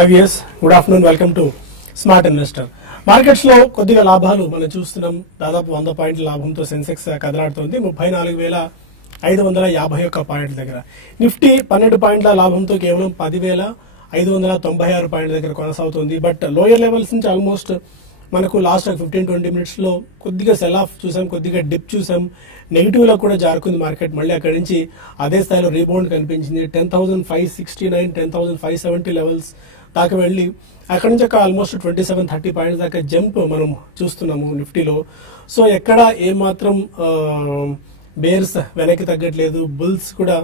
IVS, good afternoon. Welcome to Smart Investor. Markets లో కొద్దిగా లాభాలు మనం చూస్తున్నాం. దాదాపు 100 పాయింట్ల లాభంతో సెన్సెక్స్ కదలాడుతోంది 34,551 పాయింట్ల దగ్గర. నిఫ్టీ 12 పాయింట్ల లాభంతో కేవలం 10,596 పాయింట్ల దగ్గర కొనసాగుతుంది. బట్ లోయర్ లెవెల్స్ నుంచి ఆల్మోస్ట్ మనకు లాస్ట్ 15-20 మినిట్స్ లో కొద్దిగా సెల్ ఆఫ్ చూసాం, కొద్దిగా డిప్ చూసాం, నెగిటివ్ లో కూడా జారుకుంది మార్కెట్. మళ్ళీ అక్కడి నుంచి అదే స్థాయిలో రీబౌండ్ కనిపించింది. 10,569, 10,570 లెవెల్స్ దాకా వెళ్ళి అక్కడి నుంచి ఒక ఆల్మోస్ట్ 27-30 పాయింట్స్ దాకా జంప్ మనం చూస్తున్నాము నిఫ్టీలో. సో ఎక్కడ ఏమాత్రం బేర్స్ వెనక్కి తగ్గట్లేదు. బుల్స్ కూడా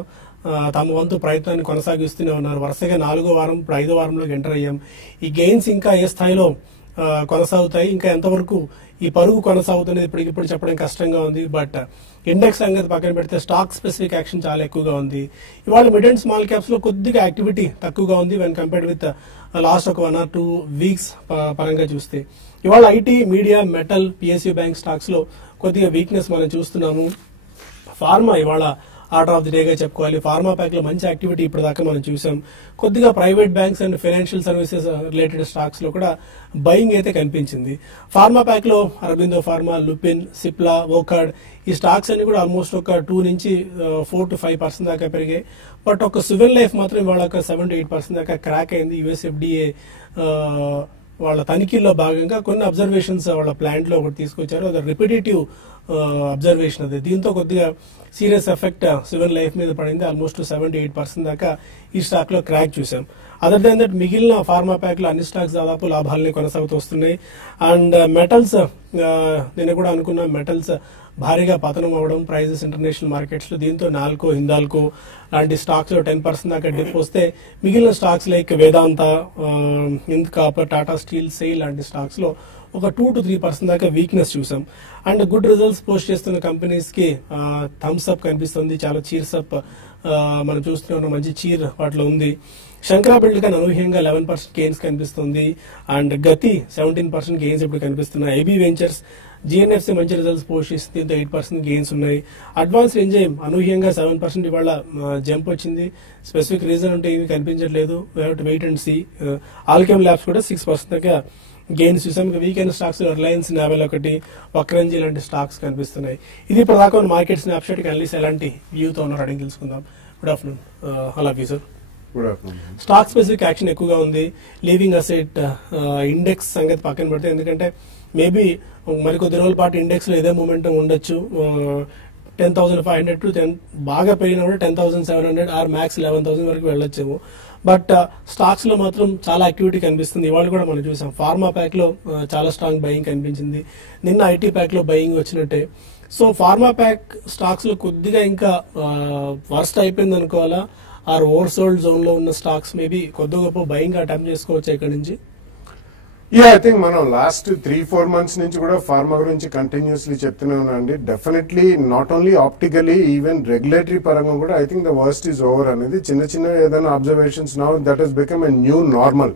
తమ వంతు ప్రయత్నాన్ని కొనసాగిస్తూనే ఉన్నారు. వరుసగా 4వ వారం, ఇప్పుడు 5వ వారంలోకి ఎంటర్ అయ్యాం. ఈ గెయిన్స్ ఇంకా ఏ స్థాయిలో కొనసాగుతాయి, ఇంకా ఎంతవరకు ఈ పరుగు కొనసాగుతున్నది ఇప్పటికిప్పుడు చెప్పడం కష్టంగా ఉంది. బట్ ఇండెక్స్ సంగతి పక్కన పెడితే స్టాక్ స్పెసిఫిక్ యాక్షన్ చాలా ఎక్కువగా ఉంది. ఇవాళ మిడ్ అండ్ స్మాల్ క్యాప్స్ లో కొద్దిగా యాక్టివిటీ తక్కువగా ఉంది వెన్ కంపేర్డ్ విత్ లాస్ట్ ఒక 1 or 2 వీక్స్ పరంగా చూస్తే. ఇవాళ IT, media, metal, PSU bank stocks లో కొద్దిగా వీక్నెస్ మనం చూస్తున్నాము. ఫార్మా ఇవాళ ఆర్డర్ ఆఫ్ ది డేగా చెప్పుకోవాలి. ఫార్మా ప్యాక్ లో మంచి యాక్టివిటీ ఇప్పుడు దాకా మనం చూసాం. కొద్దిగా private banks and financial services related stocks లో కూడా బయింగ్ అయితే కనిపించింది. ఫార్మా ప్యాక్ లో అరబిందో ఫార్మా, లుపిన్, సిప్లా, వోకార్డ్ ఈ స్టాక్స్ అన్ని కూడా ఆల్మోస్ట్ ఒక 2 నుంచి 4 to 5% దాకా పెరిగాయి. బట్ ఒక సివిల్ లైఫ్ మాత్రం ఇవాళ ఒక 7 to 8% దాకా క్రాక్ అయింది. యుఎస్ఎఫ్డిఏ వాళ్ళ తనిఖీల్లో భాగంగా కొన్ని అబ్జర్వేషన్స్ వాళ్ళ ప్లాంట్ లో ఒకటి తీసుకొచ్చారు. అది రిపిటేటివ్ అబ్జర్వేషన్. అది దీంతో కొద్దిగా సీరియస్ ఎఫెక్ట్ సివిల్ లైఫ్ మీద పడింది. ఆల్మోస్ట్ 7 to 8% దాకా ఈ స్టాక్ లో క్రాక్ చూసాం. అదర్ దాన్ దట్ మిగిలిన ఫార్మా ప్యాక్ లో అన్ని స్టాక్స్ దాదాపు లాభాలని కొనసాగుతూ వస్తున్నాయి. అండ్ మెటల్స్ నేను కూడా అనుకున్నా, మెటల్స్ భారీగా పతనం అవ్వడం ప్రైజెస్ ఇంటర్నేషనల్ మార్కెట్స్ లో. దీంతో నాల్కో, హిందాల్కో లాంటి స్టాక్స్ లో 10% దాకా డిప్ వస్తే మిగిలిన stocks like Vedanta, Hind Copper, Tata Steel, SAIL లాంటి స్టాక్స్ లో ఒక 2 to 3% దాకా వీక్నెస్ చూసాం. అండ్ గుడ్ రిజల్ట్స్ పోస్ట్ చేస్తున్న కంపెనీస్ కి థమ్స్ అప్ కనిపిస్తుంది, చాలా చీర్స్ అప్ మనం చూస్తున్న మంచి చీర్ వాటిలో ఉంది. శంకరా బిల్డ్ గా అనూహ్యంగా 11% గెయిన్స్ కనిపిస్తుంది. అండ్ గతి 17% గెయిన్స్ ఇప్పుడు కనిపిస్తున్నాయి. ఐబీ వెంచర్స్, జిఎన్ఎఫ్సి మంచి రిజల్ట్స్ పోస్ట్ చేసింది, దీంతో 8% గెయిన్స్ ఉన్నాయి. అడ్వాన్స్ ఎంజైమ్ అనూహ్యంగా 7% ఇవాళ జంప్ వచ్చింది. స్పెసిఫిక్ రీజన్ అంటే ఏమి కనిపించట్లేదు, wait and see. Alkem labs కూడా 6% దాకా గెయిన్స్ చూసాం. వీకెండ్ స్టాక్స్ రిలయన్స్, నావెల్, వక్రంజీ లాంటి స్టాక్స్ కనిపిస్తున్నాయి. ఇది ఇప్పుడు దాకా మార్కెట్ స్నాప్షాట్ కి అనలిస్ట్ ఎలాంటి వ్యూతో ఉన్నారు అడిగి తెలుసుకుందాం. Good afternoon. అలా సార్, స్టాక్ స్పెసిఫిక్ యాక్షన్ ఎక్కువగా ఉంది. లీవింగ్ అసెట్ ఇండెక్స్ సంగతి పక్కన పెడితే, ఎందుకంటే మేబీ మరికొద్ది రోజుల పాటు ఇండెక్స్ లో ఇదే మూమెంటం ఉండొచ్చు. 10,500 to 10 బాగా పెరిగినా కూడా 10,700 ఆర్ మ్యాక్స్ 11,000 వరకు వెళ్ళొచ్చేమో. బట్ స్టాక్స్ లో మాత్రం చాలా యాక్టివిటీ కనిపిస్తుంది. ఇవాళ కూడా మనం చూసాం ఫార్మా ప్యాక్ లో చాలా స్ట్రాంగ్ బయింగ్ కనిపించింది. నిన్న ఐటీ ప్యాక్ లో బయింగ్ వచ్చినట్టే. సో ఫార్మా ప్యాక్ స్టాక్స్ లో కొద్దిగా ఇంకా వర్స్ట్ అయిపోయింది అనుకోవాలా, ఆర్ ఓవర్ సోల్డ్ జోన్ లో ఉన్న స్టాక్స్ మేబీ కొద్ది గొప్ప బయింగ్ అటెంప్ట్ చేసుకోవచ్చు ఇక్కడ నుంచి. ఐ థింక్ మనం లాస్ట్ 3-4 months నుంచి కూడా ఫార్మా గురించి కంటిన్యూస్లీ చెప్తూనే ఉన్నాండి. Definitely not only optically, even regulatory పరంగా కూడా I think the worst is over అనేది చిన్న చిన్న ఏదైనా observations now that has become a new normal.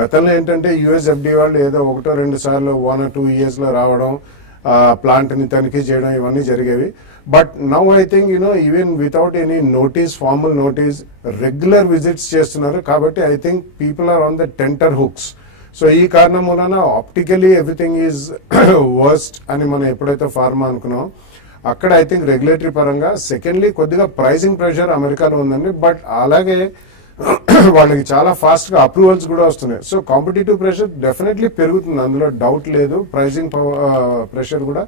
గతంలో ఏంటంటే యుఎస్ఎఫ్డి వాళ్ళు ఏదో 1-2 సార్లు 1 or 2 years లో రావడం, ప్లాంట్ ని తనిఖీ చేయడం ఇవన్నీ జరిగేవి. But now I think even without any notice, formal notice, regular visits చేస్తున్నారు. కాబట్టి I think people are on the tenterhooks. So ఈ కారణం వలన ఆప్టికలీ ఎవ్రీథింగ్ ఈజ్ వర్స్ట్ అని మనం ఎప్పుడైతే ఫార్మా అనుకున్నాం, అక్కడ ఐ థింక్ రెగ్యులేటరీ పరంగా. సెకండ్లీ కొద్దిగా ప్రైసింగ్ ప్రెషర్ అమెరికాలో ఉందండి. బట్ అలాగే వాళ్ళకి చాలా ఫాస్ట్ గా అప్రూవల్స్ కూడా వస్తున్నాయి. సో కాంపిటేటివ్ ప్రెషర్ డెఫినెట్లీ పెరుగుతుంది, అందులో డౌట్ లేదు. ప్రైసింగ్ ప్రెషర్ కూడా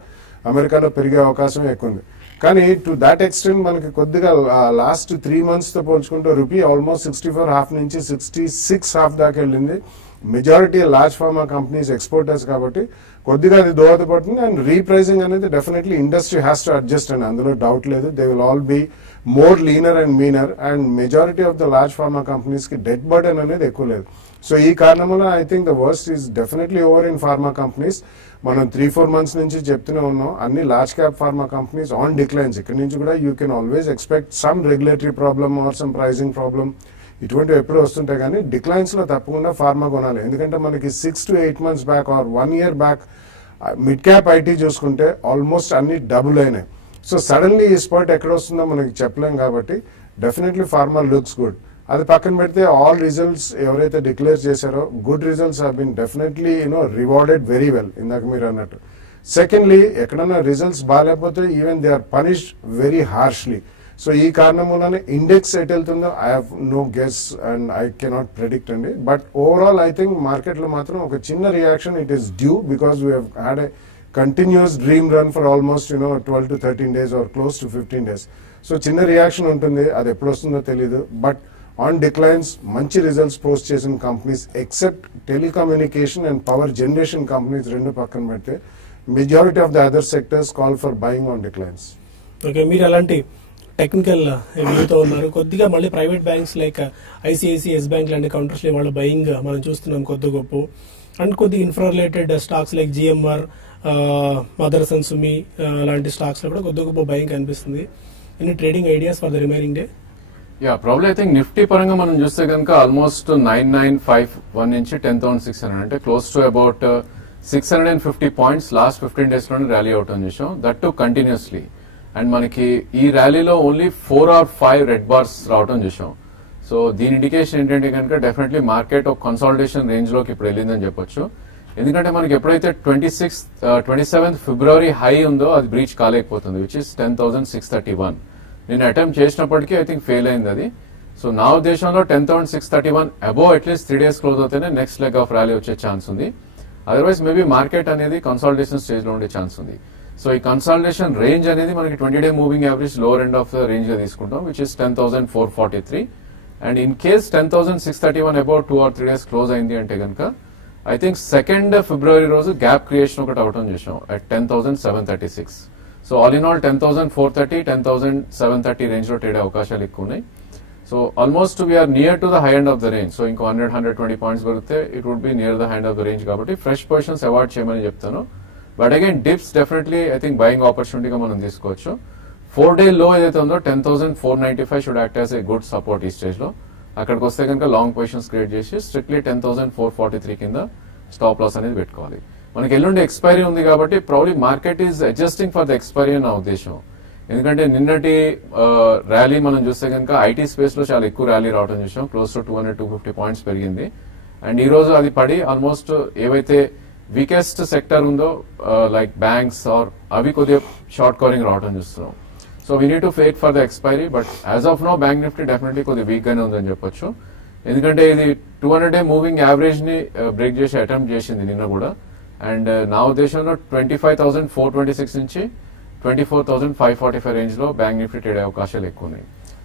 అమెరికాలో పెరిగే అవకాశం ఎక్కువ ఉంది. కానీ టు దాట్ ఎక్స్టెంట్ మనకి కొద్దిగా లాస్ట్ 3 months తో పోల్చుకుంటే రూపీ ఆల్మోస్ట్ 64.5 నుంచి 66.5 దాకా వెళ్ళింది. Majority large pharma companies exporters కాబట్టి కొద్దిగా అది దోహదపడుతుంది. అండ్ రీప్రైజింగ్ అనేది definitely industry has to adjust అండి, అందులో డౌట్ లేదు. They will all be more leaner and meaner. And majority of the large pharma companies కి డెట్ బర్డెన్ అనేది ఎక్కువ లేదు. సో ఈ కారణం వల్ల I think the worst is definitely over in pharma companies. మనం 3-4 months నుంచి చెప్తూనే ఉన్నాం, అన్ని large cap pharma companies on declines. ఇక్కడ నుంచి కూడా you can always expect some regulatory problem or some pricing problem, ఇటువంటివి ఎప్పుడు వస్తుంటాయి. కానీ డిక్లైన్స్ లో తప్పకుండా ఫార్మా కొనాలి. ఎందుకంటే మనకి 6 to 8 months back or 1 year back mid cap IT చూసుకుంటే ఆల్మోస్ట్ అన్ని డబుల్ అయినాయి. సో సడన్లీ ఈ స్పాట్ ఎక్కడ వస్తుందో మనకి చెప్పలేం. కాబట్టి డెఫినెట్లీ ఫార్మా లుక్స్ గుడ్. అది పక్కన పెడితే ఆల్ రిజల్ట్స్ ఎవరైతే డిక్లేర్ చేశారో good results have been definitely rewarded very well ఇందాక మీరు అన్నట్టు. సెకండ్లీ ఎక్కడన్నా రిజల్ట్స్ బాగాలేకపోతే even they are punished very harshly. So ఈ కారణం వల్లనే ఇండెక్స్ ఎట్ వెళ్తుందో I have no guess and I cannot predict అండి. But overall I think market లో మాత్రం ఒక చిన్న reaction it is due because we had a continuous dream run for almost 12 to 13 days or close to 15 days. So చిన్న reaction ఉంటుంది, అది ఎప్పుడు వస్తుందో తెలియదు. బట్ ఆన్ డిక్లైన్స్ మంచి రిజల్ట్స్ పోస్ట్ చేసిన companies except telecommunication and power generation companies రెండు పక్కన పెడితే majority of the other sectors call for buying on declines. Okay, మీరు అలాంటి టెక్నికల్ వ్యూతో ఉన్నారు. కొద్దిగా మళ్ళీ private banks like ICICI, Yes Bank లాంటి కౌంటర్స్ లో వాళ్ళ బయింగ్ మనం చూస్తున్నాం కొద్ది గొప్ప. అండ్ కొద్ది infra related stocks like GMR, Motherson, సుమి లాంటి స్టాక్స్ లో కూడా కొద్ది గొప్ప బయింగ్ కనిపిస్తుంది. Any trading ideas for the remaining day? Yeah, probably I think Nifty పరంగా మనం చూస్తే కనుక ఆల్మోస్ట్ 9951 నుంచి 10,600 అంటే close to about 650 points last 15 days లోనే ర్యాలీ అవటం చూసాం, దట్ టు కంటిన్యూస్లీ. అండ్ మనకి ఈ ర్యాలీలో ఓన్లీ 4 or 5 రెడ్ బార్స్ రావటం చూసాం. సో దీని ఇండికేషన్ ఏంటంటే కనుక డెఫినెట్లీ మార్కెట్ ఒక కన్సాలిడేషన్ రేంజ్ లోకి ఇప్పుడు వెళ్ళిందని చెప్పొచ్చు. ఎందుకంటే మనకి ఎప్పుడైతే 27th February హై ఉందో అది బ్రీచ్ కాలేకపోతుంది, విచ్ ఇస్ 10,631. నేను అటెంప్ట్ చేసినప్పటికీ ఐ థింక్ ఫెయిల్ అయింది అది. సో నా ఉద్దేశంలో 10,631 అబోవ్ అట్లీస్ట్ 3 days క్లోజ్ అవుతేనే నెక్స్ట్ లెగ్ ఆఫ్ ర్యాలీ వచ్చే ఛాన్స్ ఉంది. అదర్వైజ్ మేబీ మార్కెట్ అనేది కన్సాలిడేషన్ స్టేజ్ లో ఉండే ఛాన్స్ ఉంది. సో ఈ కన్సాలిడేషన్ రేంజ్ అనేది మనకి 20-day moving average lower end of the range గా తీసుకుంటాం, which is 10,443. And in case 10,631 about 2 or 3 days close అయింది అంటే కనుక ఐ థింక్ 2nd February రోజు గ్యాప్ క్రియేషన్ ఒకటి అవటం చేసాం at 10,736. So all in all 10,430, 10,730 range లో ట్రేడ్ అవకాశాలు ఎక్కువ ఉన్నాయి. So almost we're near to the high end of the range. So ఇంకో 100-120 పాయింట్స్ పెరిగితే it would be near the high end of the range. కాబట్టి ఫ్రెష్ పొజిషన్స్ అవాయిడ్ చేయమని చెప్తాను. But again dips definitely I think buying ఆపర్చునిటీగా మనం తీసుకోవచ్చు. 4-day లో ఏదైతే ఉందో 10,495 should act as a good support ఈ స్టేజ్ లో. అక్కడికి వస్తే కనుక లాంగ్ పొజిషన్స్ క్రియేట్ చేసి స్ట్రిక్ట్లీ 10,443 కింద స్టాప్ లాస్ అనేది పెట్టుకోవాలి. మనకి ఎల్లుండి ఎక్స్పైరీ ఉంది కాబట్టి probably market is adjusting for the expiry అని నా ఉద్దేశం. ఎందుకంటే నిన్నటి ర్యాలీ మనం చూస్తే కనుక ఐటీ స్పేస్ లో చాలా ఎక్కువ ర్యాలీ రావడం చూసాం, క్లోజ్ టు 200-250 పాయింట్స్ పెరిగింది. అండ్ ఈ రోజు అది పడి ఆల్మోస్ట్ ఏవైతే వీకెస్ట్ సెక్టర్ ఉందో లైక్ బ్యాంక్స్ ఆర్ అవి కొద్దిగా షార్ట్ కవరింగ్ రావడం చూస్తున్నాం. So we need to wait for the expiry. But as of now bank Nifty definitely కొద్దిగా వీక్ గానే ఉందని చెప్పొచ్చు. ఎందుకంటే ఇది 200-day మూవింగ్ యావరేజ్ ని బ్రేక్ చేసి అటెంప్ట్ చేసింది నిన్న కూడా. అండ్ నా ఉద్దేశంలో 25,426 నుంచి 24,545 రేంజ్ లో బ్యాంక్ నిఫ్టీ ట్రేడ్ అయ్యే అవకాశాలు ఎక్కువ ఉన్నాయి.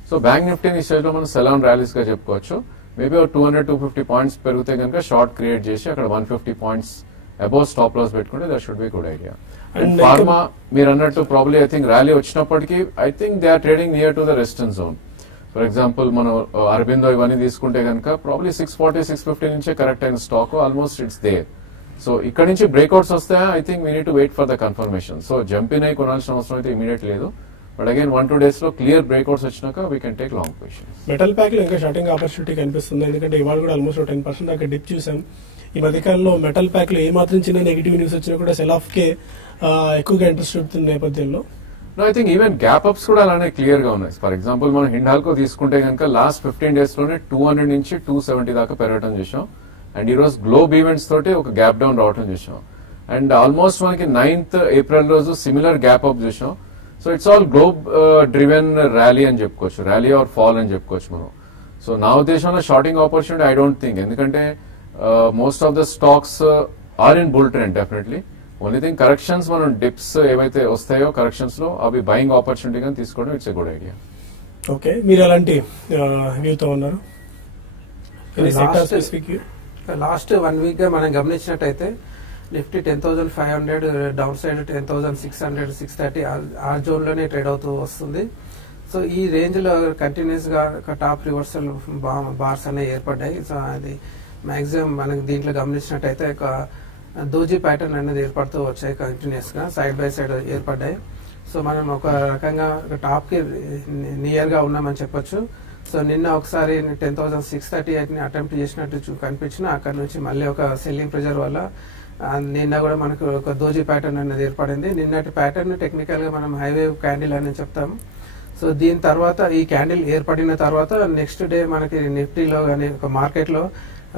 సో బ్యాంక్ నిఫ్టీని ఈ స్టేజ్ లో మనం సెల్ ఆన్ ర్యాలీస్ గా చెప్పుకోవచ్చు. మేబీ 200-250 పాయింట్స్ పెరిగితే కనుక షార్ట్ క్రియేట్ చేసి అక్కడ 150 పాయింట్స్ అబౌవ్ స్టాప్ లాస్ పెట్టుకుంటే that should be good idea. And pharma మీరు అన్నట్టు ప్రాబ్లీ ఐ థింక్ ర్యాలీ వచ్చినప్పటికీ I think they are trading near to the resistance zone. For example మనం అరబిందో ఇవన్నీ తీసుకుంటే కనుక ప్రాబ్లీ 640-650 నుంచే కరెక్ట్ అయిన stock almost it's there. So ఇక్కడ నుంచి బ్రేక్అవుట్స్ వస్తే I think we need to wait for the confirmation. So jump in అయి కొనాల్సిన అవసరం అయితే ఇమీడియట్ లేదు. బట్ అగైన్ 1-2 days లో క్లియర్ బ్రేక్అవుట్స్ వచ్చినాక we can take long position. Metal pack లో ఇంకా షార్టింగ్ ఆపర్చునిటీ కనిపిస్తుంది, ఎందుకంటే ఇవాళ కూడా ఆల్మోస్ట్ 10% దాకా డిప్ చూసాం. ఈ మధ్యకాలంలో మెటల్ ప్యాక్ లో ఏమాత్రం చిన్న నెగిటివ్ న్యూస్ వచ్చినా కూడా సెల్ ఆఫ్ కే ఎక్కువగా ఇంట్రెస్ట్ చూపుతున్న నేపథ్యంలో I think even gap apps కూడా అలానే క్లియర్ గా ఉన్నాయి. ఫర్ ఎగ్జాంపుల్ మనం హిండాల్కో తీసుకుంటే కనుక లాస్ట్ 15 days లోనే 200 నుంచి 270 దాకా పెరగడం చూసాం. అండ్ ఈ రోజు గ్లోబ్ ఈవెంట్స్ తోటి ఒక గ్యాప్ డౌన్ రావడం చూసాం. అండ్ ఆల్మోస్ట్ మనకి 9th April రోజు సిమిలర్ గ్యాప్ అప్ చూసాం. So it's all globe driven rally అని చెప్పుకోవచ్చు, ర్యాలీ ఆర్ ఫాల్ అని చెప్పుకోవచ్చు మనం. సో నా ఉద్దేశంలో shorting opportunity I don't think, ఎందుకంటే most of the stocks are in bull trend definitely. Only thing corrections మనం డిప్స్ ఏవైతే వస్తాయో కరెక్షన్స్ లో అవి బయింగ్ ఆపర్చునిటీగా తీసుకోవడం it's a good idea. Okay, మీరు ఎలాంటి వ్యూతో ఉన్నారు? లాస్ట్ 1 week గా మనం గమనించినట్టయితే నిఫ్టీ 10,500 డౌన్ సైడ్ 10,600, 630 ఆ జోన్ లోనే ట్రేడ్ అవుతూ వస్తుంది. సో ఈ రేంజ్ లో కంటిన్యూస్ గా టాప్ రివర్సల్ బార్స్ అనేవి ఏర్పడ్డాయి. సో అది మాక్సిమం మనకి దీంట్లో గమనించినట్టయితే ఒక దోజీ ప్యాటర్న్ అనేది ఏర్పడుతూ వచ్చాయి, కంటిన్యూస్ గా సైడ్ బై సైడ్ ఏర్పడ్డాయి. సో మనం ఒక రకంగా టాప్ కి నియర్ గా ఉన్నామని చెప్పొచ్చు. సో నిన్న ఒకసారి 10,638 అటెంప్ట్ చేసినట్టు కనిపించిన అక్కడ నుంచి మళ్ళీ ఒక సెల్లింగ్ ప్రెజర్ వల్ల నిన్న కూడా మనకు ఒక దోజీ ప్యాటర్న్ అనేది ఏర్పడింది. నిన్నటి ప్యాటర్న్ టెక్నికల్ గా మనం హైవేవ్ క్యాండిల్ అని చెప్తాము. సో సో దీని తర్వాత ఈ క్యాండిల్ ఏర్పడిన తర్వాత నెక్స్ట్ డే మనకి నిఫ్టీలో కానీ ఒక మార్కెట్లో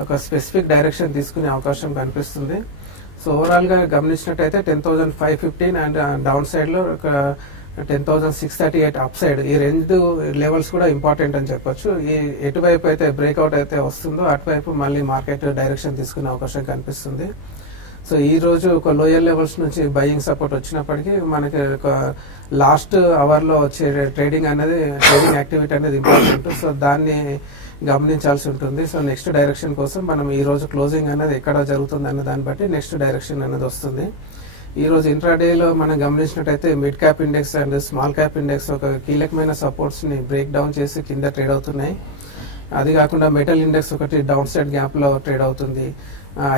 ఒక స్పెసిఫిక్ డైరెక్షన్ తీసుకునే అవకాశం కనిపిస్తుంది. సో ఓవరాల్ గా గమనించినట్టయితే 10,515 అండ్ డౌన్ సైడ్ లో ఒక 10,638 అప్ సైడ్, ఈ రెండు లెవెల్స్ కూడా ఇంపార్టెంట్ అని చెప్పొచ్చు. ఈ ఎటువైపు అయితే బ్రేక్అవుట్ అయితే వస్తుందో అటువైపు మళ్ళీ మార్కెట్ డైరెక్షన్ తీసుకునే అవకాశం కనిపిస్తుంది. సో ఈ రోజు ఒక లోయర్ లెవెల్స్ నుంచి బయింగ్ సపోర్ట్ వచ్చినప్పటికీ మనకి ఒక లాస్ట్ అవర్ లో వచ్చే ట్రేడింగ్ యాక్టివిటీ అనేది ఇంపార్టెంట్. సో దాన్ని గమనించాల్సి ఉంటుంది. సో నెక్స్ట్ డైరెక్షన్ కోసం మనం ఈ రోజు క్లోజింగ్ అనేది ఎక్కడ జరుగుతుంది అన్న దాన్ని బట్టి నెక్స్ట్ డైరెక్షన్ అనేది వస్తుంది. ఈ రోజు ఇంట్రాడేలో మనం గమనించినట్టయితే mid cap index and small cap index ఒక కీలకమైన సపోర్ట్స్ ని బ్రేక్ డౌన్ చేసి కింద ట్రేడ్ అవుతున్నాయి. అది కాకుండా మెటల్ ఇండెక్స్ ఒకటి డౌన్ సైడ్ గ్యాప్ లో ట్రేడ్ అవుతుంది.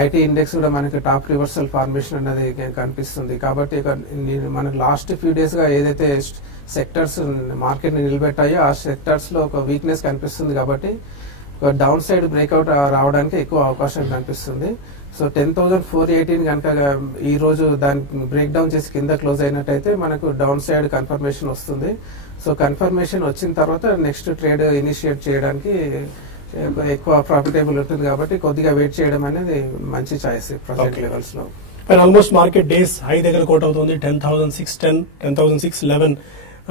ఐటీ ఇండెక్స్ కూడా మనకి టాప్ రివర్సల్ ఫార్మేషన్ అనేది కనిపిస్తుంది. కాబట్టి మనకు లాస్ట్ ఫ్యూ డేస్ గా ఏదైతే సెక్టర్స్ మార్కెట్ ని నిలబెట్టాయో ఆ సెక్టర్స్ లో ఒక వీక్నెస్ కనిపిస్తుంది. కాబట్టి ఒక డౌన్ సైడ్ బ్రేక్అవుట్ రావడానికి ఎక్కువ అవకాశం కనిపిస్తుంది. సో 10,418 కనుక ఈ రోజు దాన్ని బ్రేక్ డౌన్ చేసి కింద క్లోజ్ అయినట్టయితే మనకు డౌన్ సైడ్ కన్ఫర్మేషన్ వస్తుంది. సో కన్ఫర్మేషన్ వచ్చిన తర్వాత నెక్స్ట్ ట్రేడ్ ఇనిషియేట్ చేయడానికి ఎక్కువ ప్రాఫిటబుల్ ఉంటుంది. కాబట్టి కొద్దిగా వెయిట్ చేయడం అనేది మంచి చాయిస్ ప్రజెంట్ లెవెల్స్ లో. ఆల్మోస్ట్ మార్కెట్ డేస్ హై దగ్గర కోట్ అవుతుంది 10,610, 10,611.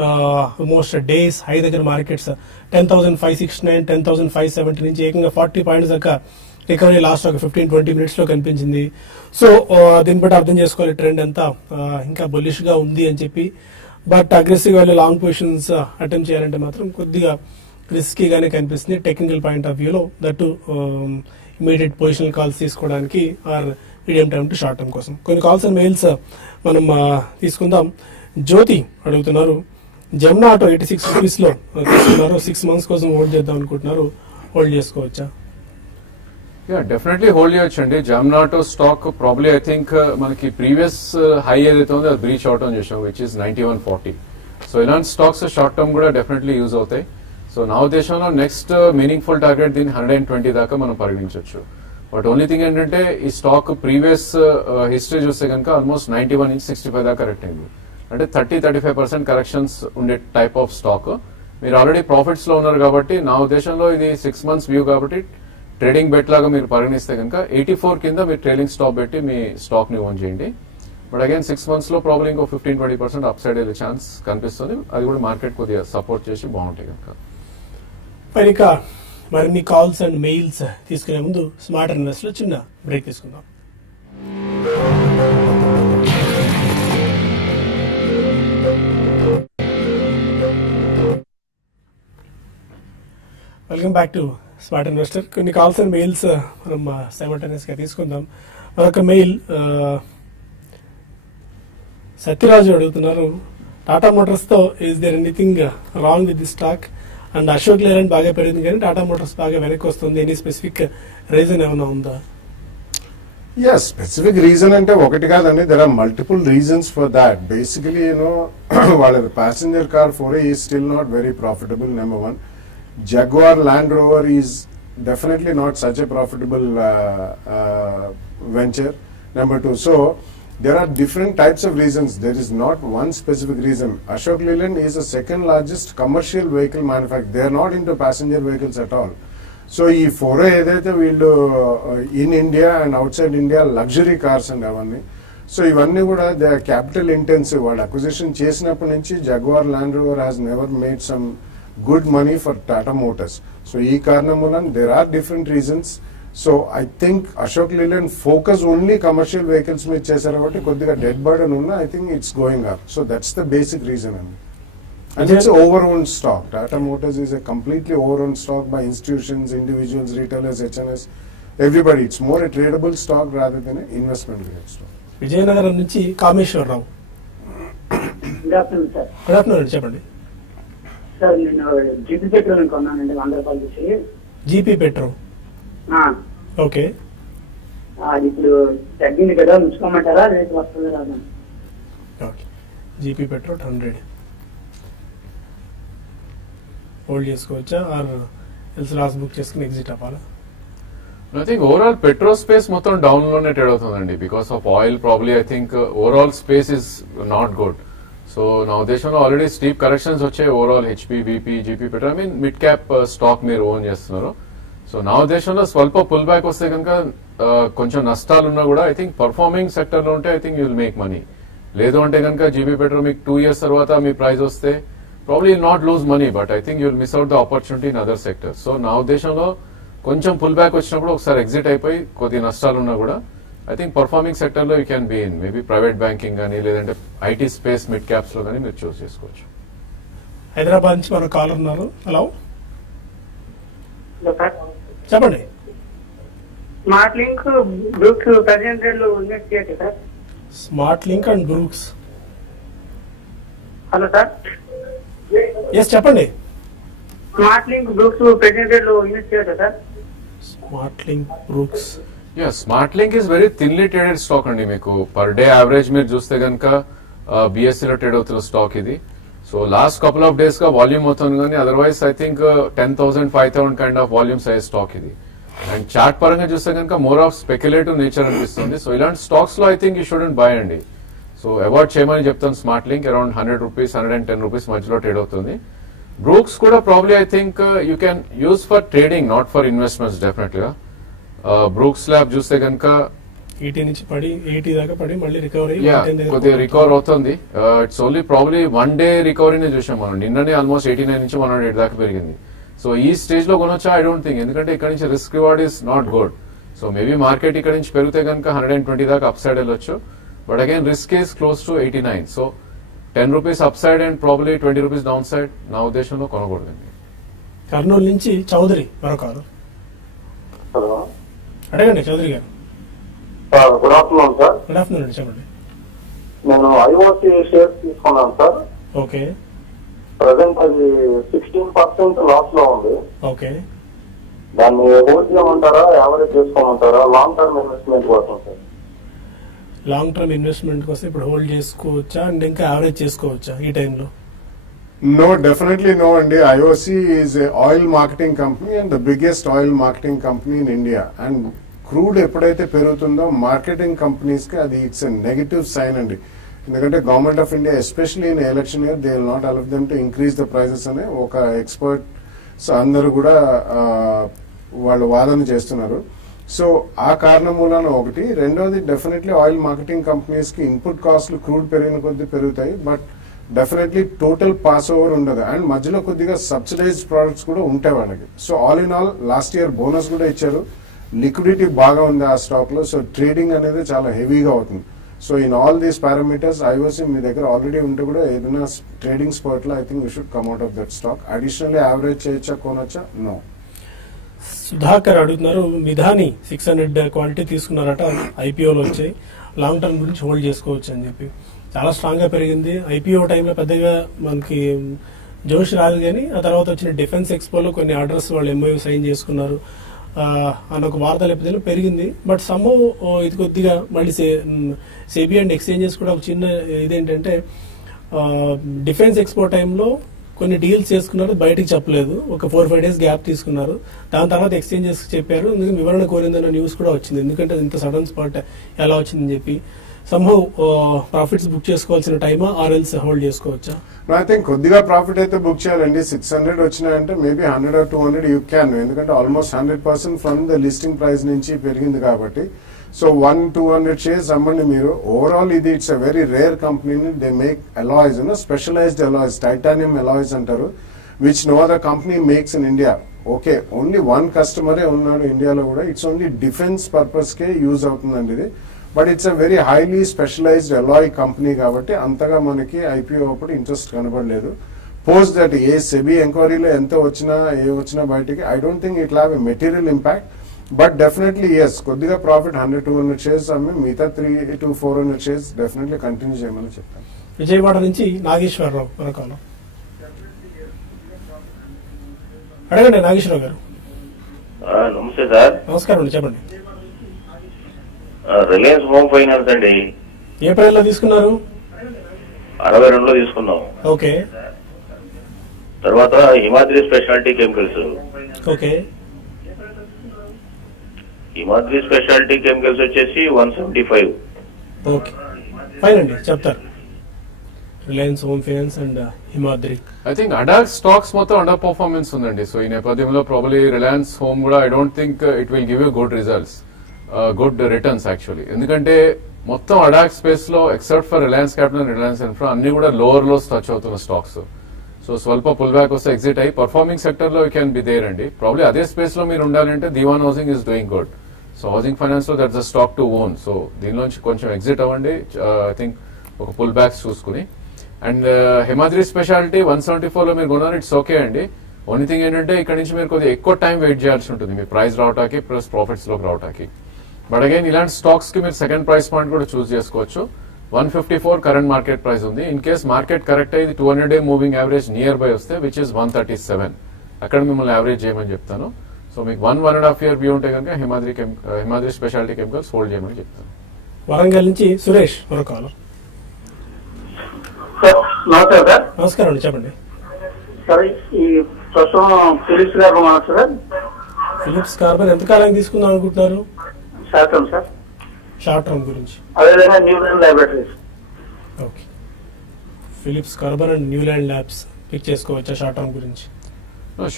ఆల్మోస్ట్ డేస్ హై దగ్గర మార్కెట్స్ 10,569, 10,570 నుంచి ఏకంగా 40 పాయింట్స్ దాకా రికవరీ లాస్ట్ ఒక 15-20 మినిట్స్ లో కనిపించింది. సో దీన్ని బట్టి అర్థం చేసుకోవాలి ట్రెండ్ ఎంత ఇంకా బుల్లిష్ గా ఉంది అని చెప్పి. బట్ అగ్రెసివ్ గా లాంగ్ పొజిషన్స్ అటెంప్ట్ చేయాలంటే మాత్రం కొద్దిగా రిస్కీగానే కనిపిస్తుంది టెక్నికల్ పాయింట్ ఆఫ్ వ్యూలో. దట్టు ఇమీడియట్ పొజిషనల్ కాల్స్ తీసుకోవడానికి are medium time to short term కోసం. కొన్ని కాల్స్ అండ్ మెయిల్స్ మనం తీసుకుందాం. జ్యోతి అడుగుతున్నారు, జమునా ఆటో 86 రూపీస్ లో తీసుకున్నారు, 6 months కోసం హోల్డ్ చేద్దాం అనుకుంటున్నారు, హోల్డ్ చేసుకోవచ్చా? డెఫినెట్లీ హోల్డ్ చేయొచ్చండి. Jamuna auto stock probably I think మనకి ప్రీవియస్ హై ఏదైతే ఉందో అది బ్రీచ్ అవటం చేసాం, విచ్ ఇస్ 9140. సో ఇలాంటి స్టాక్స్ షార్ట్ టర్మ్ కూడా డెఫినెట్లీ యూజ్ అవుతాయి. సో నా ఉద్దేశంలో నెక్స్ట్ మీనింగ్ఫుల్ టార్గెట్ దీన్ని 120 దాకా మనం పరిగణించవచ్చు. బట్ ఓన్లీ థింగ్ ఏంటంటే ఈ స్టాక్ ప్రీవియస్ హిస్టరీ చూస్తే కనుక ఆల్మోస్ట్ 91 నుంచి 65 దాకా కరెక్ట్ అయింది. అంటే 30-35% కరెక్షన్స్ ఉండే టైప్ ఆఫ్ స్టాక్. మీరు ఆల్రెడీ ప్రాఫిట్స్ లో ఉన్నారు కాబట్టి నా ఉద్దేశంలో ఇది 6 months వ్యూ కాబట్టి ట్రేడింగ్ బెట్ లాగా మీరు పరిగణిస్తే కనుక 84 కింద మీరు ట్రైలింగ్ స్టాప్ పెట్టి మీ స్టాక్ ని ఓన్ చేయండి. బట్ అగైన్ 6 months లో ప్రాబ్లమ్ ఇంకో 15-20% అప్ సైడ్ వెళ్ళే ఛాన్స్ కనిపిస్తుంది. అది కూడా మార్కెట్ కొద్దిగా సపోర్ట్ చేసి బాగుంటాయి కనుక. ఇక మరిన్ని కాల్స్ అండ్ మెయిల్స్ తీసుకునే ముందు స్మార్ట్ ఇన్వెస్ట్ లో చిన్న బ్రేక్ తీసుకుందాం. Welcome back to smart investor. కొన్ని కాల్స్ అండ్ మెయిల్స్ మనం సైమల్టేనియస్ గా తీసుకుందాం. మరొక మెయిల్ సత్యరాజు అడుగుతున్నారు, టాటా మోటార్స్ తో is there anything wrong with the stock? And Ashok Leyland బాగా పెరిగింది కానీ టాటా మోటార్స్ బాగా వెనక్కి వస్తుంది. ఎనీ స్పెసిఫిక్ రీజన్ ఏమైనా ఉందా? స్పెసిఫిక్ రీజన్ అంటే ఒకటి కాదండి, there are multiple reasons for that. Basically వాళ్ళ passenger car foray is still not very profitable. Number 1. Jaguar Land Rover is definitely not such a profitable venture. Number 2. So there are different types of reasons. There is not one specific reason. Ashok Leyland is the second largest commercial vehicle manufacturer. They are not into passenger vehicles at all. So ee foray edaithe veellu in India and outside India luxury cars and avanni. So ivanni kuda they are capital intensive. Vaal acquisition chesinappu nunchi Jaguar Land Rover has never made some good money for Tata Motors. So ee karanam there are different reasons. So I think Ashok Leyland focus only commercial vehicles మీద చేశారు కాబట్టి కొద్దిగా dead burden ఉన్న I think it's going up. So that's the basic reason. And it's over-owned stock. Tata Motors is a completely over-owned stock by institutions, individuals, retailers, HNS, everybody. It's more a tradable stock rather than an investment grade stock. Vizianagaram నుంచి Kameswararao. Good afternoon sir. Good afternoon, చెప్పండి sir. నేను GP petrol కొన్నానండి 100 రూపాయలు తీసి. GP petro, okay. అది ఇప్పుడు తగ్గింది కదా, ఉంచుకోమంటారా రేట్ వస్తుంది రాదా? ఓకే, జీపీ పెట్రో 100 హోల్డ్ చేసుకోవచ్చా ఆర్ ఎల్స్ లాస్ బుక్ చేసుకుని ఎగ్జిట్ అవ్వాలా? I think overall petrol space మొత్తం డౌన్ లోనే ట్రేడ్ అవుతుందండి because of oil probably. I think overall space is not good. So నా ఉద్దేశంలో ఆల్రెడీ స్టీప్ కరెక్షన్స్ వచ్చాయి overall HP VP GP petrol I mean mid cap stock మీరు own చేస్తున్నారు. So నా ఉద్దేశంలో స్వల్ప పుల్ బ్యాక్ వస్తే కనుక కొంచెం నష్టాలు ఉన్నా కూడా ఐ థింక్ పర్ఫార్మింగ్ సెక్టర్ లో ఉంటే I think you will make money. లేదు అంటే కనుక జీబీ పెట్రోల్ మీకు 2 years తర్వాత మీ ప్రైస్ వస్తే probably not lose money, but I think you will miss out the opportunity in other sector. So నా ఉద్దేశంలో కొంచెం పుల్ బ్యాక్ వచ్చినప్పుడు ఒకసారి ఎగ్జిట్ అయిపోయి కొద్ది నష్టాలు ఉన్నా కూడా ఐ థింక్ పర్ఫార్మింగ్ సెక్టర్ లో you can be in. Maybe private banking కానీ లేదంటే ఐటీ స్పేస్ మిడ్ క్యాప్స్ లో కానీ మీరు చూస్ చేసుకోవచ్చు. హైదరాబాద్ నుంచి మన కాలర్ ఉన్నారు. హలో చెప్పండి. Smart Link Brooks present rate లో ఇన్వెస్ట్ చేయొచ్చు sir. Smart Link and Brooks. Hello sir. Yes చెప్పండి. Smart Link Brooks present rate లో ఇన్వెస్ట్ చేయొచ్చు sir. Smart Link Brooks. Smart Link is very thinly traded stock అండి. మీకు per day average మీరు చూస్తే కనుక బిఎస్సీ లో ట్రేడ్ అవుతున్న స్టాక్ ఇది. So last couple of days గా వాల్యూమ్ అవుతుంది కానీ otherwise I think 10,000 5,000 kind of volumes అయ్యే స్టాక్ ఇది. అండ్ చార్ట్ పరంగా చూస్తే కనుక మోర్ ఆఫ్ స్పెక్యులేటివ్ నేచర్ అనిపిస్తుంది. సో ఇలాంటి స్టాక్స్ లో I think you shouldn't by అండి. సో అవాయిడ్ చేయమని చెప్తాను. Smart link around 100 rupees 110 rupees మధ్యలో ట్రేడ్ అవుతుంది. బ్రూక్స్ కూడా probably I think you can use for trading not for investments definite గా. బ్రూక్స్ ల్యాబ్ చూస్తే కనుక 80 నుంచి పడి 80 దాకా పడి మళ్ళీ రికవరీ కొద్దిగా రికవర్ అవుతుంది. ఇట్స్ ఓన్లీ ప్రాబ్లీ 1 day రికవరీనే చూసాం మనం. నిన్ననే ఆల్మోస్ట్ 89 నుంచి 108 దాకా పెరిగింది. సో ఈ స్టేజ్ లో కొనొచ్చా ఐ డోంట్ థింక్, ఎందుకంటే ఇక్కడ నుంచి risk reward is not good. So maybe market ఇక్కడ నుంచి పెరిగితే కనుక 120 దాకా అప్ సైడ్ వెళ్ళొచ్చు. But again risk is close to 89. So 10 rupees up side and probably 20 rupees down side నా ఉద్దేశంలో కొనకూడదండి. కర్నూలు నుంచి చౌదరి మరొకరు. హలో అడగండి చౌదరి గారు. Good afternoon sir. Good afternoon అండి చెప్పండి. నేను ఐఓసి షేర్స్ తీసుకున్నాను సార్. ఓకే. ప్రజెంట్ అది 16% లాస్ లో ఉంది. ఓకే. దాన్ని హోల్డ్ చేయమంటారా, యావరేజ్ చేసుకోమంటారా, లాంగ్ టర్మ్ ఇన్వెస్ట్మెంట్ కోసం సార్? లాంగ్ టర్మ్ ఇన్వెస్ట్మెంట్ కోసం ఇప్పుడు హోల్డ్ చేసుకోవచ్చా అండ్ ఇంకా యావరేజ్ చేసుకోవచ్చా ఈ టైంలో? No, definitely no. And IOC is a oil marketing company and the biggest oil marketing company in India. And crude ఎప్పుడైతే పెరుగుతుందో మార్కెటింగ్ కంపెనీస్ కి అది ఇట్స్ ఎ నెగటివ్ సైన్ అండి. ఎందుకంటే government of India especially in election year they will not allow them to increase the prices అనే ఒక experts అందరూ కూడా వాళ్ళు వాదన చేస్తున్నారు. సో ఆ కారణం మూలన ఒకటి. రెండోది డెఫినెట్లీ ఆయిల్ మార్కెటింగ్ కంపెనీస్ కి ఇన్పుట్ కాస్ట్లు క్రూడ్ పెరిగిన కొద్దీ పెరుగుతాయి, but definitely total pass over ఉండదు. అండ్ మధ్యలో కొద్దిగా సబ్సిడైజ్డ్ ప్రోడక్ట్స్ కూడా ఉంటాయి వాళ్ళకి. So all in all last year bonus కూడా ఇచ్చారు, లిక్విడిటీ బాగా ఉంది ఆ స్టాక్ లో. సో ట్రేడింగ్ అనేది చాలా హెవీగా అవుతుంది. So in all these parameters IOC మీ దగ్గర ఆల్రెడీ ఉంటే కూడా ఏదైనా ట్రేడింగ్ స్పాట్ లో I think you should come out of that stock. Additionally average చేయొచ్చా, కొనొచ్చా? నో. సుధాకర్ అడుగుతున్నారు, మిధాని 600 క్వాలిటీ తీసుకున్నారట, ఐపీఓలో వచ్చాయి, లాంగ్ టర్మ్ గురించి హోల్డ్ చేసుకోవచ్చు అని చెప్పి. చాలా స్ట్రాంగ్ గా పెరిగింది. ఐపీఓ టైంలో పెద్దగా మనకి జోష్ రాదు, కానీ ఆ తర్వాత వచ్చిన డిఫెన్స్ ఎక్స్పోలో కొన్ని ఆర్డర్స్ వాళ్ళు ఎంఓయూ సైన్ చేసుకున్నారు అన్న ఒక వార్త లేకపోతే పెరిగింది. బట్ సమ్ ఇది కొద్దిగా మళ్ళీ సెబీ అండ్ ఎక్స్చేంజెస్ కూడా ఒక చిన్న ఇదేంటంటే డిఫెన్స్ ఎక్స్పో టైంలో కొన్ని డీల్స్ చేసుకున్నారు, బయటికి చెప్పలేదు. ఒక 4-5 days గ్యాప్ తీసుకున్నారు. దాని తర్వాత ఎక్స్చేంజెస్ చెప్పారు, ఎందుకంటే వివరణ కోరిందన్న న్యూస్ కూడా వచ్చింది. ఎందుకంటే ఇంత సడన్ స్పాట్ ఎలా వచ్చిందని చెప్పి. సమ్హౌ ప్రాఫిట్స్ బుక్ చేసుకోవాల్సిన టైమా ఆర్ఎల్స్ హోల్డ్ చేసుకోవచ్చా? ఐ థింక్ కొద్దిగా ప్రాఫిట్ అయితే బుక్ చేయాలండి. 600 వచ్చినాయంటే మేబీ 100 or 200 యూ క్యాన్, ఎందుకంటే almost 100% from the listing price నుంచి పెరిగింది కాబట్టి. సో 100-200 షేర్స్ అమ్మండి మీరు. ఓవరాల్ ఇది it's a very rare company. They make alloys, specialised alloys, titanium alloys అంటారు, which no other company makes in India. Okay, only 1 కస్టమరే ఉన్నాడు ఇండియాలో కూడా. ఇట్స్ ఓన్లీ డిఫెన్స్ పర్పస్ కే యూజ్ అవుతుందండి ఇది. But it's a very highly specialised alloy company కాబట్టి అంతగా మనకి ఐపీఓ అప్పుడు ఇంట్రెస్ట్ కనబడలేదు. పోస్ట్ దట్ ఏ సెబీ ఎంక్వైరీలో ఎంత వచ్చినా వచ్చినా బయటికి I don't think it have a material impact. But definitely yes, కొద్దిగా ప్రాఫిట్ 100-200 షేర్స్ అమ్మి మిగతా 300-400 షేర్స్ డెఫినెట్లీ కంటిన్యూ చేయమని చెప్తాను. విజయవాడ నుంచి నాగేశ్వరరావు మరొకరు. అడగండి నాగేశ్వరరావు గారు. నమస్తే సార్. నమస్కారం అండి, చెప్పండి. రిలయన్స్ హోమ్ ఫైనాన్స్ అండి. ఏ ప్రైస్ లో తీసుకున్నారు? 62లో తీసుకున్నాం. ఓకే. తర్వాత Himadri speciality chemicals. Okay. Himadri speciality chemicals వచ్చేసి 175. ఓకే, ఫైన్ అండి, చెప్తారు. Reliance home finance and Himadri. I think ad hoc stocks మొత్తం అండర్ పర్ఫార్మెన్స్ ఉందండి. సో ఈ నేపథ్యంలో ప్రాబబ్లీ రిలయన్స్ హోమ్ కూడా I don't think it will give you good results, good returns actually. ఎందుకంటే మొత్తం అడాక్ స్పేస్ లో except for Reliance capital and Reliance infra అన్ని కూడా లోవర్ లోస్ టచ్ అవుతున్న స్టాక్స్. సో స్వల్ప పుల్ బ్యాక్ వస్తే exit అయ్యి పర్ఫార్మింగ్ సెక్టర్ లో యూ క్యాన్ బి దేర్ అండి. ప్రాబ్లీ అదే స్పేస్ లో మీరు ఉండాలంటే Dewan housing is doing good. So housing finance లో that's a stock to own. So దీనిలోంచి కొంచెం ఎగ్జిట్ అవ్వండి ఐ థింక్ ఒక పుల్ బ్యాక్స్ చూసుకుని. అండ్ హిమాద్రి స్పెషాలిటీ 174 లో మీరు కొన్నారు, ఇట్స్ ఓకే అండి. ఓన్లీ థింగ్ ఏంటంటే ఇక్కడ నుంచి మీరు కొద్దిగా ఎక్కువ టైం వెయిట్ చేయాల్సి ఉంటుంది మీ ప్రైస్ రావటానికి ప్లస్ ప్రాఫిట్స్ లోకి రావటానికి. బట్ అగైన్ ఇలాంటి స్టాక్స్ కి మీరు సెకండ్ ప్రైస్ పాయింట్ కూడా చూస్ చేసుకోవచ్చు. 154 కరెంట్ మార్కెట్ ప్రైస్ ఉంది. ఇన్ కేస్ మార్కెట్ కరెక్ట్ అయ్యి 200-day moving average near by వస్తే విచ్ ఇస్ 137, అక్కడ మిమ్మల్ని యావరేజ్ చేయమని చెప్తాను. సో మీకు 1.5 year వ్యూ ఉంటే కనుక హిమాద్రి స్పెషాలిటీ కెమికల్స్ హోల్డ్ చేయమని చెప్తాను. వరంగల్ నుంచి సురేష్ మరో కాలర్. నమస్తే సార్. నమస్కారం అండి, చెప్పండి. సార్ ఈ ప్రస్తుతం ఫిలిప్స్ గారు సార్. ఫిలిప్స్ కార్బన్ ఎంతకాలం తీసుకుందాం అనుకుంటున్నారు? శాతం సార్, షార్ట్ టర్మ్ గురించి. అదేవిధంగా Neuland laboratories. Okay, Phillips Carbon and Neuland labs pick చేసుకోవచ్చా షార్ట్ టర్మ్ గురించి?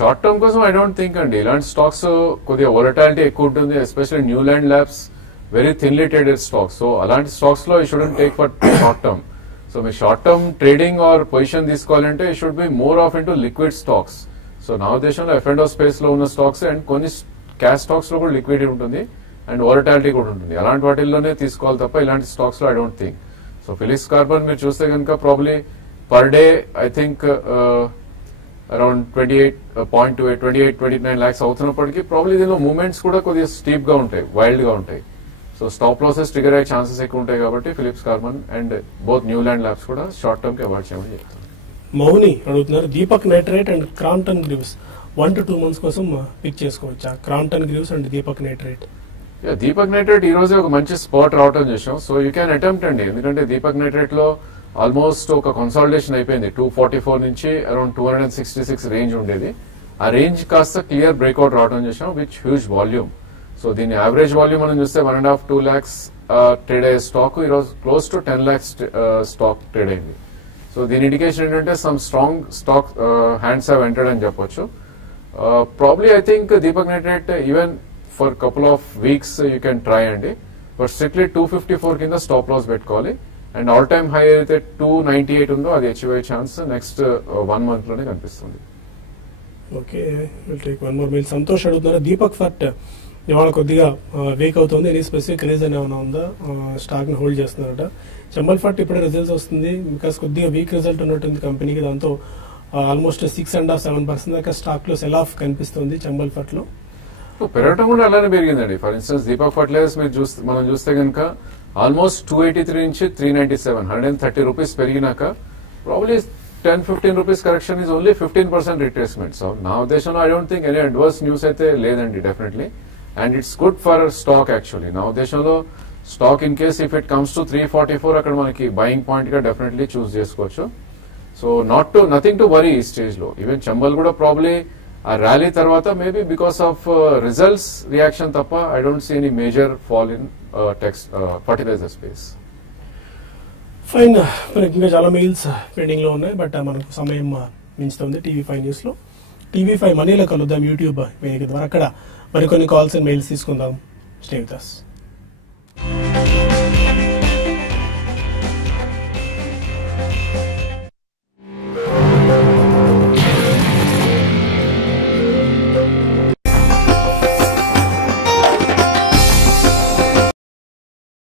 షార్ట్ టర్మ్ కోసం ఐ డోంట్ థింక్ అండి. ఇలాంటి స్టాక్స్ కొద్దిగా వొలటాలిటీ ఎక్కువ ఉంటుంది, especially Neuland labs very thinly traded stocks. So అలాంటి స్టాక్స్ లో you shouldn't take for short term. So మీరు short term trading or position తీసుకోవాలంటే you should be more of into liquid stocks. So నా ఉద్దేశంలో F&O space లో ఉన్న stocks and కొన్ని cash stocks లో కూడా లిక్విడిటీ ఉంటుంది అండ్ వాలటాలిటీ కూడా ఉంటుంది. అలాంటి వాటిల్లోనే తీసుకోవాలి తప్ప ఇలాంటి స్టాక్స్ లో I don't think. So Phillips Carbon మీరు చూస్తే కనుక probably per day I think around 28-29 lakhs అవుతున్నప్పటికీ ప్రాబ్లీ దీనిలో మూవ్మెంట్స్ కూడా కొద్దిగా స్టీప్ గా ఉంటాయి, వైల్డ్ గా ఉంటాయి. సో స్టాప్ లాసెస్ ట్రిగర్ అయ్యే ఛాన్సెస్ ఎక్కువ ఉంటాయి కాబట్టి Phillips Carbon and both Neuland labs కూడా షార్ట్ టర్మ్ కి అవాయిడ్ చేయమని చెప్తాను. మౌని అడుగుతున్నారు, Deepak nitrate and Crompton Greaves 1 to 2 months కోసం పిక్ చేసుకోవచ్చా? Crompton Greaves and Deepak nitrate. Deepak nitrate ఈ రోజే ఒక మంచి స్పాట్ రావటం చేసాం. సో యూ క్యాన్ అటెంప్ట్ అండి, ఎందుకంటే దీపక్ నైట్రేట్ లో ఆల్మోస్ట్ ఒక కన్సాలిడేషన్ అయిపోయింది. 244 నుంచి అరౌండ్ 266 రేంజ్ ఉండేది. ఆ రేంజ్ కాస్త క్లియర్ బ్రేక్అవుట్ రావడం చేసాం విచ్ హ్యూజ్ వాల్యూమ్. సో దీని యావరేజ్ వాల్యూమ్ మనం చూస్తే 1.5-2 lakhs ట్రేడ్ అయ్యే స్టాక్ ఈరోజు close to 10 lakhs stock trade అయింది. సో దీని ఇండికేషన్ ఏంటంటే some strong stock hands have entered అని చెప్పొచ్చు. Probably I think Deepak nitrate even for couple of weeks you can try అండి. బట్ స్ట్రిక్ట్లీ 254 కింద స్టాప్ లాస్ పెట్టుకోవాలి. అండ్ ఆల్ టైమ్ హై అయితే 298 ఉందో అది అచీవ్ అయ్యే ఛాన్స్ నెక్స్ట్ 1 month లోనే కనిపిస్తుంది. Okay, will take one more mail. Santosh అడుగుతున్నారు, దీపక్ ఫట్ ఇవాళ కొద్దిగా వీక్ అవుతుంది, ఎనీ స్పెసిఫిక్ రీజన్ ఏమైనా ఉందా? స్టాక్ ని హోల్డ్ చేస్తున్నారట. చంబల్ ఫట్ ఇప్పుడే రిజల్ట్స్ వస్తుంది, బికాస్ కొద్దిగా వీక్ రిజల్ట్ ఉన్నట్టుంది కంపెనీకి. దాంతో ఆల్మోస్ట్ 6.5-7% దాకా స్టాక్ లో సెల్ ఆఫ్ కనిపిస్తుంది చంబల్ ఫట్ లో. పెరగటం కూడా అలానే పెరిగిందండి. ఫర్ ఇన్స్టెన్స్ దీపక్ ఫర్టిలైజర్స్ మనం చూస్తే కనుక ఆల్మోస్ట్ 283 నుంచి 397, 130 రూపీస్ పెరిగినాక probably 10-15 rupees correction is only 15% retracement. So నా ఉద్దేశంలో I don't think any adverse news అయితే లేదండి definitely. And it's good for stock actually. నా ఉద్దేశంలో stock in case if it comes to 344 అక్కడ మనకి బయింగ్ పాయింట్ గా డెఫినెట్లీ చూస్ చేసుకోవచ్చు. సో నథింగ్ టు వరీ ఈ స్టేజ్ లో. ఈవెన్ చంబల్ కూడా ప్రాబ్లీ ఆ ర్యాలీ తర్వాత maybe because of results reaction తప్ప I don't see any major fall in fertiliser space. Fine, మనకి ఇంకా చాలా మెయిల్స్ పెండింగ్ లో ఉన్నాయి, బట్ మనకు సమయం మించుతుంది. TV5 న్యూస్ లో TV5 మనీలో కలుద్దాం యూట్యూబ్ వేదిక ద్వారా. అక్కడ మరికొన్ని కాల్స్ అండ్ మెయిల్స్ తీసుకుందాం. Stay with us.